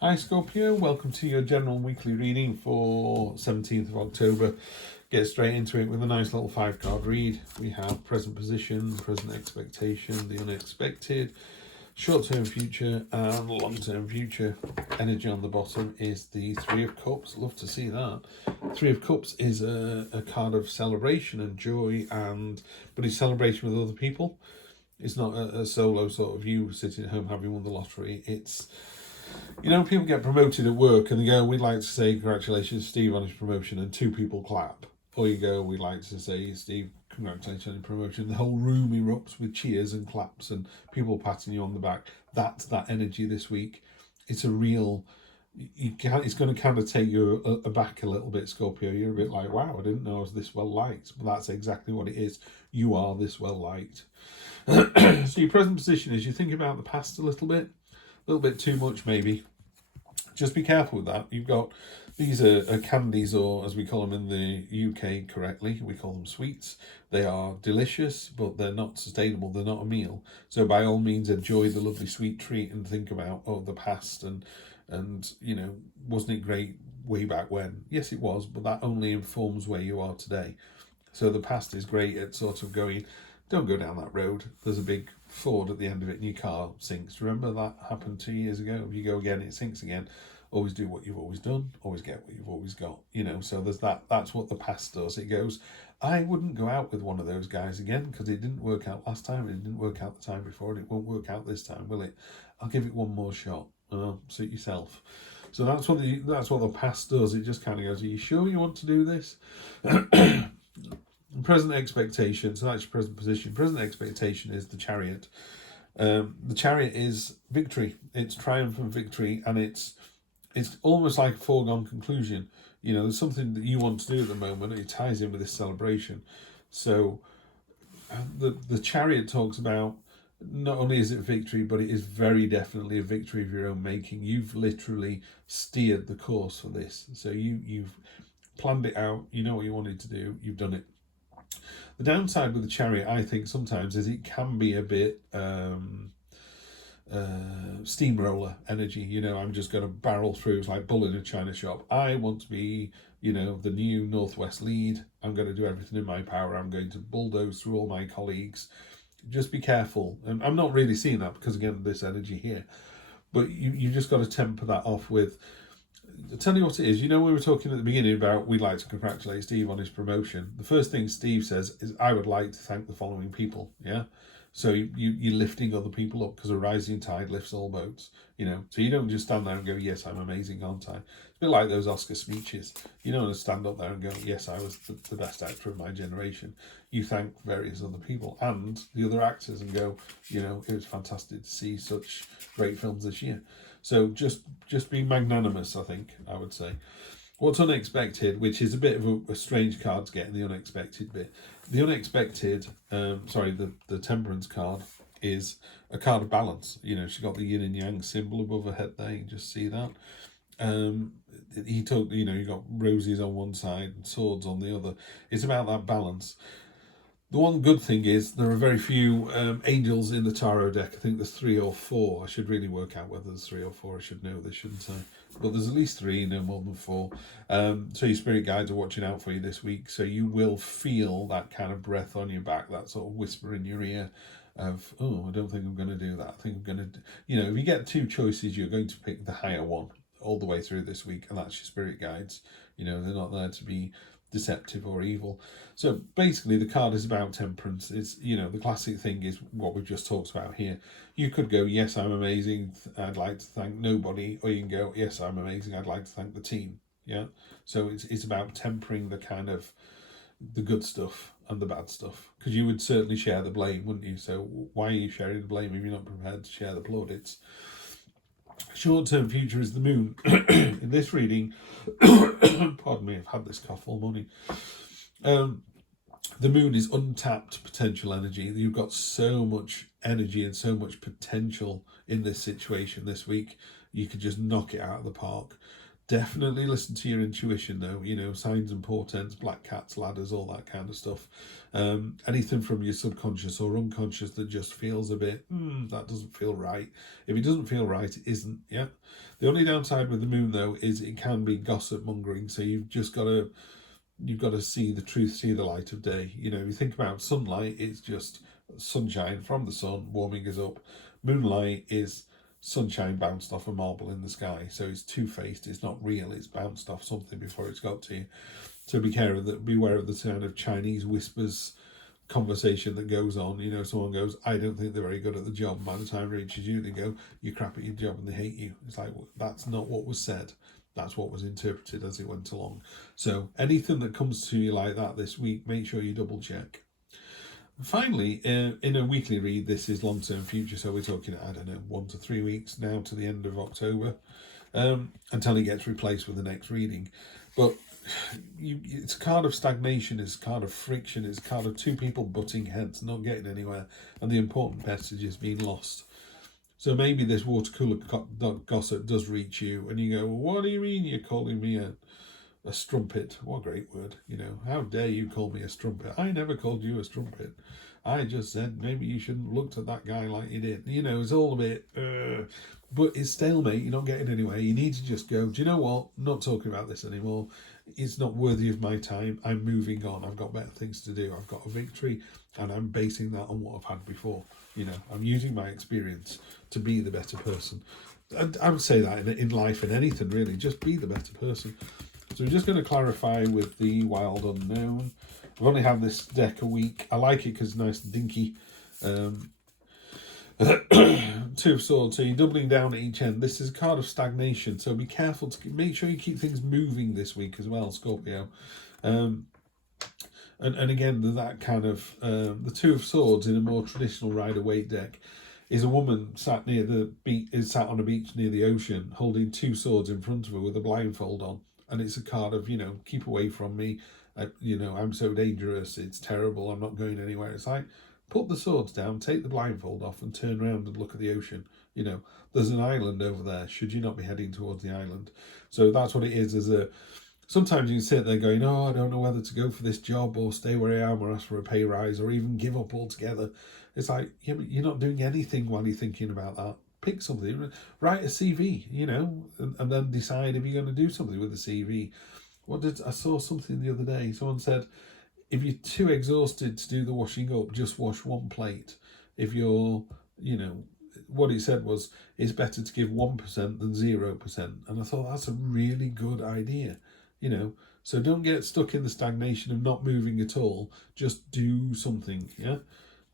Hi Scorpio, welcome to your general weekly reading for 17th of October. Get straight into it with a nice little 5-card read. We have present position, present expectation, the unexpected, short-term future and long-term future. Energy on the bottom is the Three of Cups. Love to see that. Three of Cups is a card of celebration and joy, but it's celebration with other people. It's not a solo sort of you sitting at home having won the lottery. It's, you know, people get promoted at work and they go, we'd like to say congratulations Steve on his promotion, and 2 people clap. Or you go, we'd like to say Steve, congratulations on your promotion. The whole room erupts with cheers and claps and people patting you on the back. That's that energy this week. It's a real, it's going to kind of take you aback a little bit, Scorpio. You're a bit like, wow, I didn't know I was this well liked. But that's exactly what it is. You are this well liked. So your present position is you think about the past a little bit too much maybe. Just be careful with that. You've got, these are candies, or as we call them in the UK correctly, we call them sweets. They are delicious, but they're not sustainable. They're not a meal. So by all means, enjoy the lovely sweet treat and think about, the past and you know, wasn't it great way back when? Yes, it was, but that only informs where you are today. So the past is great at sort of going, don't go down that road. There's a big ford at the end of it and your car sinks. Remember that happened 2 years ago? If you go again, it sinks again. Always do what you've always done. Always get what you've always got. You know, so there's that. That's what the past does. It goes, I wouldn't go out with one of those guys again because it didn't work out last time. It didn't work out the time before. And it won't work out this time, will it? I'll give it one more shot. Suit yourself. So that's what the past does. It just kind of goes, are you sure you want to do this? Present expectation, so that's your present position. Present expectation is the Chariot. The Chariot is victory. It's triumph and victory, and it's almost like a foregone conclusion. You know, there's something that you want to do at the moment. It ties in with this celebration. So the Chariot talks about, not only is it victory, but it is very definitely a victory of your own making. You've literally steered the course for this. So you've planned it out. You know what you wanted to do. You've done it. The downside with the Chariot, I think, sometimes is it can be a bit steamroller energy. You know, I'm just going to barrel through. It's like bull in a china shop. I want to be, you know, the new Northwest lead. I'm going to do everything in my power. I'm going to bulldoze through all my colleagues. Just be careful. And I'm not really seeing that because, again, this energy here. But you just got to temper that off with, I'll tell you what it is. You know, we were talking at the beginning about we'd like to congratulate Steve on his promotion. The first thing Steve says is, I would like to thank the following people. Yeah. So you're lifting other people up because a rising tide lifts all boats, you know. So you don't just stand there and go, yes, I'm amazing, aren't I? It's a bit like those Oscar speeches. You don't want to stand up there and go, yes, I was the best actor of my generation. You thank various other people and the other actors and go, you know, it was fantastic to see such great films this year. So just be magnanimous, I think, I would say. What's unexpected, which is a bit of a strange card to get in the unexpected bit. The unexpected, the temperance card is a card of balance. You know, she's got the yin and yang symbol above her head there. You can just see that. He took, you know, you got roses on one side and swords on the other. It's about that balance. The one good thing is there are very few angels in the tarot deck. I think there's 3 or 4. I should really work out whether there's 3 or 4. I should know this, shouldn't I? But there's at least 3, no more than 4. So your spirit guides are watching out for you this week. So you will feel that kind of breath on your back, that sort of whisper in your ear of, oh, I don't think I'm going to do that. I think I'm going to, you know, if you get 2 choices, you're going to pick the higher one all the way through this week. And that's your spirit guides. You know, they're not there to be deceptive or evil. So basically the card is about temperance. It's, you know, the classic thing is what we've just talked about here. You could go, yes, I'm amazing, I'd like to thank nobody, or you can go, yes, I'm amazing, I'd like to thank the team. Yeah, so it's about tempering the kind of the good stuff and the bad stuff, because you would certainly share the blame, wouldn't you? So why are you sharing the blame if you're not prepared to share the plaudits? Short-term future is the moon. In this reading, pardon me, I've had this cough all morning. The moon is untapped potential energy. You've got so much energy and so much potential in this situation this week. You could just knock it out of the park. Definitely listen to your intuition though, you know, signs and portents, black cats, ladders, all that kind of stuff. Anything from your subconscious or unconscious that just feels a bit, that doesn't feel right. If it doesn't feel right, it isn't, yeah? The only downside with the moon though is it can be gossip mongering, so you've got to see the truth, see the light of day. You know, you think about sunlight, it's just sunshine from the sun warming us up. Moonlight is sunshine bounced off a marble in the sky, so it's two-faced, it's not real, it's bounced off something before it's got to you. So beware of the kind of Chinese whispers conversation that goes on. You know, someone goes, I don't think they're very good at the job. By the time it reaches you, they go, you're crap at your job and they hate you. It's like, well, that's not what was said. That's what was interpreted as it went along. So anything that comes to you like that this week, make sure you double check. Finally, in a weekly read, this is long-term future, so we're talking, I don't know, 1 to 3 weeks now to the end of October, until it gets replaced with the next reading. But it's a card of stagnation, it's a card of friction, it's a card of two people butting heads, not getting anywhere, and the important message is being lost. So maybe this water cooler gossip does reach you, and you go, well, what do you mean you're calling me a strumpet? What a great word, you know. How dare you call me a strumpet? I never called you a strumpet. I just said maybe you shouldn't have looked at that guy like you did. You know, it's all a bit, but it's stalemate. You're not getting anywhere. You need to just go, do you know what? I'm not talking about this anymore. It's not worthy of my time. I'm moving on. I've got better things to do. I've got a victory, and I'm basing that on what I've had before. You know, I'm using my experience to be the better person. And I would say that in life and anything, really. Just be the better person. So we're just going to clarify with the Wild Unknown. I've only had this deck a week. I like it because it's nice and dinky. Two of Swords, so you're doubling down at each end. This is a card of stagnation, so be careful to make sure you keep things moving this week as well, Scorpio. And again, that kind of the Two of Swords in a more traditional Rider-Waite deck is a woman sat near the beach, sat on a beach near the ocean, holding two swords in front of her with a blindfold on. And it's a card of, you know, keep away from me. You know, I'm so dangerous. It's terrible. I'm not going anywhere. It's like, put the swords down, take the blindfold off and turn around and look at the ocean. You know, there's an island over there. Should you not be heading towards the island? So that's what it is. Sometimes you can sit there going, oh, I don't know whether to go for this job or stay where I am or ask for a pay rise or even give up altogether. It's like, yeah, but you're not doing anything while you're thinking about that. Pick something, write a CV, you know, and then decide if you're going to do something with the CV. I saw something the other day. Someone said, if you're too exhausted to do the washing up, just wash one plate. If you're, you know, what he said was, it's better to give 1% than 0%. And I thought that's a really good idea, you know. So don't get stuck in the stagnation of not moving at all. Just do something, yeah.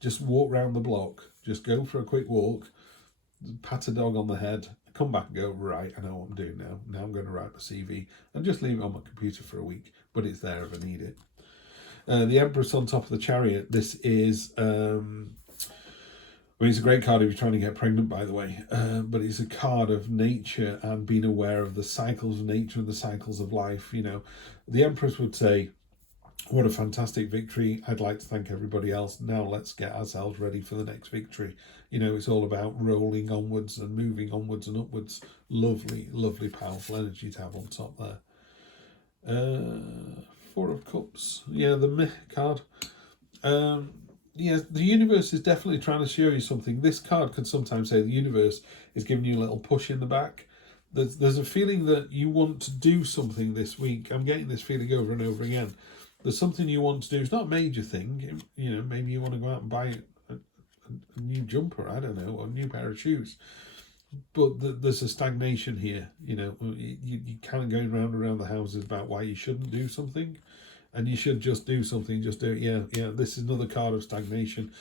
Just walk round the block. Just go for a quick walk. Pat a dog on the head, come back and go, right, I know what I'm doing now. Now I'm going to write my CV and just leave it on my computer for a week, but it's there if I need it. The Empress on top of the Chariot. This is, it's a great card if you're trying to get pregnant, by the way, but it's a card of nature and being aware of the cycles of nature and the cycles of life. You know, the Empress would say, what a fantastic victory. I'd like to thank everybody else. Now let's get ourselves ready for the next victory. You know, it's all about rolling onwards and moving onwards and upwards. Lovely, lovely, powerful energy to have on top there. Four of Cups. Yeah, the Meh card. Yeah, the universe is definitely trying to show you something. This card could sometimes say the universe is giving you a little push in the back. There's a feeling that you want to do something this week. I'm getting this feeling over and over again. There's something you want to do. It's not a major thing. You know, maybe you want to go out and buy a new jumper, I don't know, or a new pair of shoes. But there's a stagnation here. You know, you kind of going around the houses about why you shouldn't do something. And you should just do something, just do it. Yeah, this is another card of stagnation.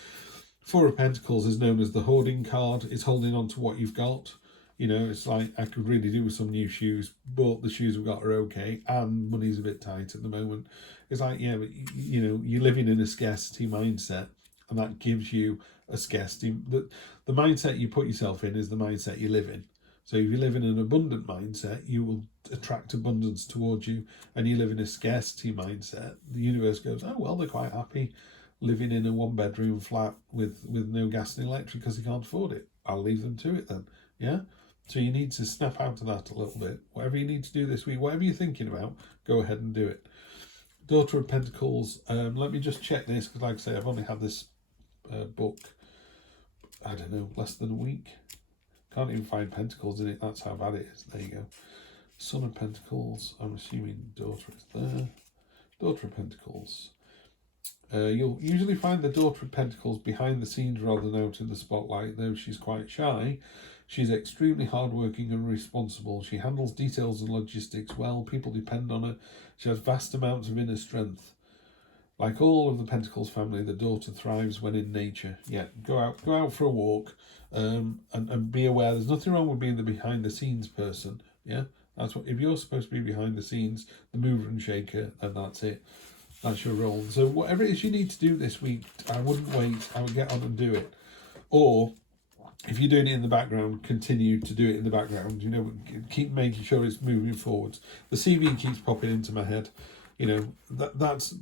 Four of Pentacles is known as the hoarding card. It's holding on to what you've got. You know, it's like, I could really do with some new shoes, but the shoes we've got are okay, and money's a bit tight at the moment. It's like, yeah, but, you know, you're living in a scarcity mindset, and that gives you a scarcity. The mindset you put yourself in is the mindset you live in. So if you live in an abundant mindset, you will attract abundance towards you, and you live in a scarcity mindset. The universe goes, oh, well, they're quite happy living in a one-bedroom flat with no gas and electric because they can't afford it. I'll leave them to it then, yeah? So you need to snap out of that a little bit. Whatever you need to do this week, whatever you're thinking about, go ahead and do it. Daughter of Pentacles. Let me just check this, because like I say, I've only had this book, I don't know, less than a week. Can't even find Pentacles in it. That's how bad it is. There you go. Son of Pentacles. I'm assuming daughter is there. Daughter of Pentacles. You'll usually find the Daughter of Pentacles behind the scenes rather than out in the spotlight. Though she's quite shy, she's extremely hardworking and responsible. She handles details and logistics well. People depend on her. She has vast amounts of inner strength. Like all of the Pentacles family, the daughter thrives when in nature. Yeah, go out for a walk, and be aware. There's nothing wrong with being the behind the scenes person. Yeah, that's what. If you're supposed to be behind the scenes, the mover and shaker, then that's it. That's your role. So whatever it is you need to do this week, I wouldn't wait. I would get on and do it. Or if you're doing it in the background, continue to do it in the background. You know, keep making sure it's moving forwards. The CV keeps popping into my head. You know, that's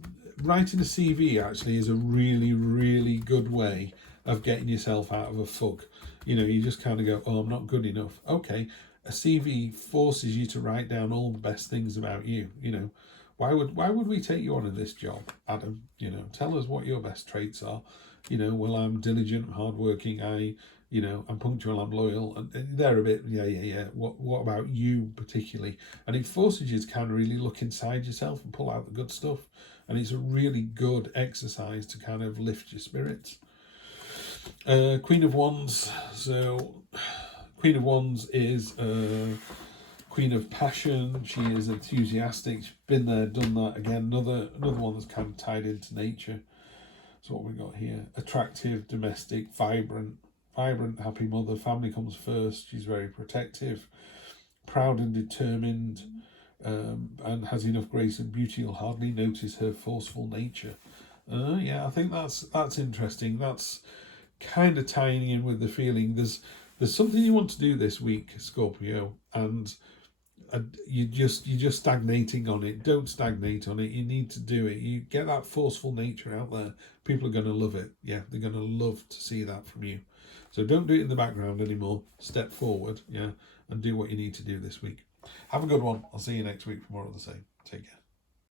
writing a CV actually is a really, really good way of getting yourself out of a fug. You know, you just kind of go, oh, I'm not good enough. Okay, a CV forces you to write down all the best things about you. You know, why would we take you on in this job, Adam? You know, tell us what your best traits are. You know, well, I'm diligent, hardworking. I'm punctual, I'm loyal, and they're a bit, yeah. What about you particularly? And it forces you to kind of really look inside yourself and pull out the good stuff. And it's a really good exercise to kind of lift your spirits. Queen of Wands. So, Queen of Wands is Queen of Passion. She is enthusiastic. She's been there, done that. Again, another one that's kind of tied into nature. So what we got here? Attractive, domestic, vibrant, happy mother. Family comes first. She's very protective, proud and determined, and has enough grace and beauty. You'll hardly notice her forceful nature. Yeah, I think that's interesting. That's kind of tying in with the feeling there's something you want to do this week, Scorpio, and you're just stagnating on it. Don't stagnate on it. You need to do it. You get that forceful nature out there. People are going to love it. Yeah, they're going to love to see that from you. So don't do it in the background anymore. Step forward, yeah, and do what you need to do this week. Have a good one. I'll see you next week for more of the same. Take care.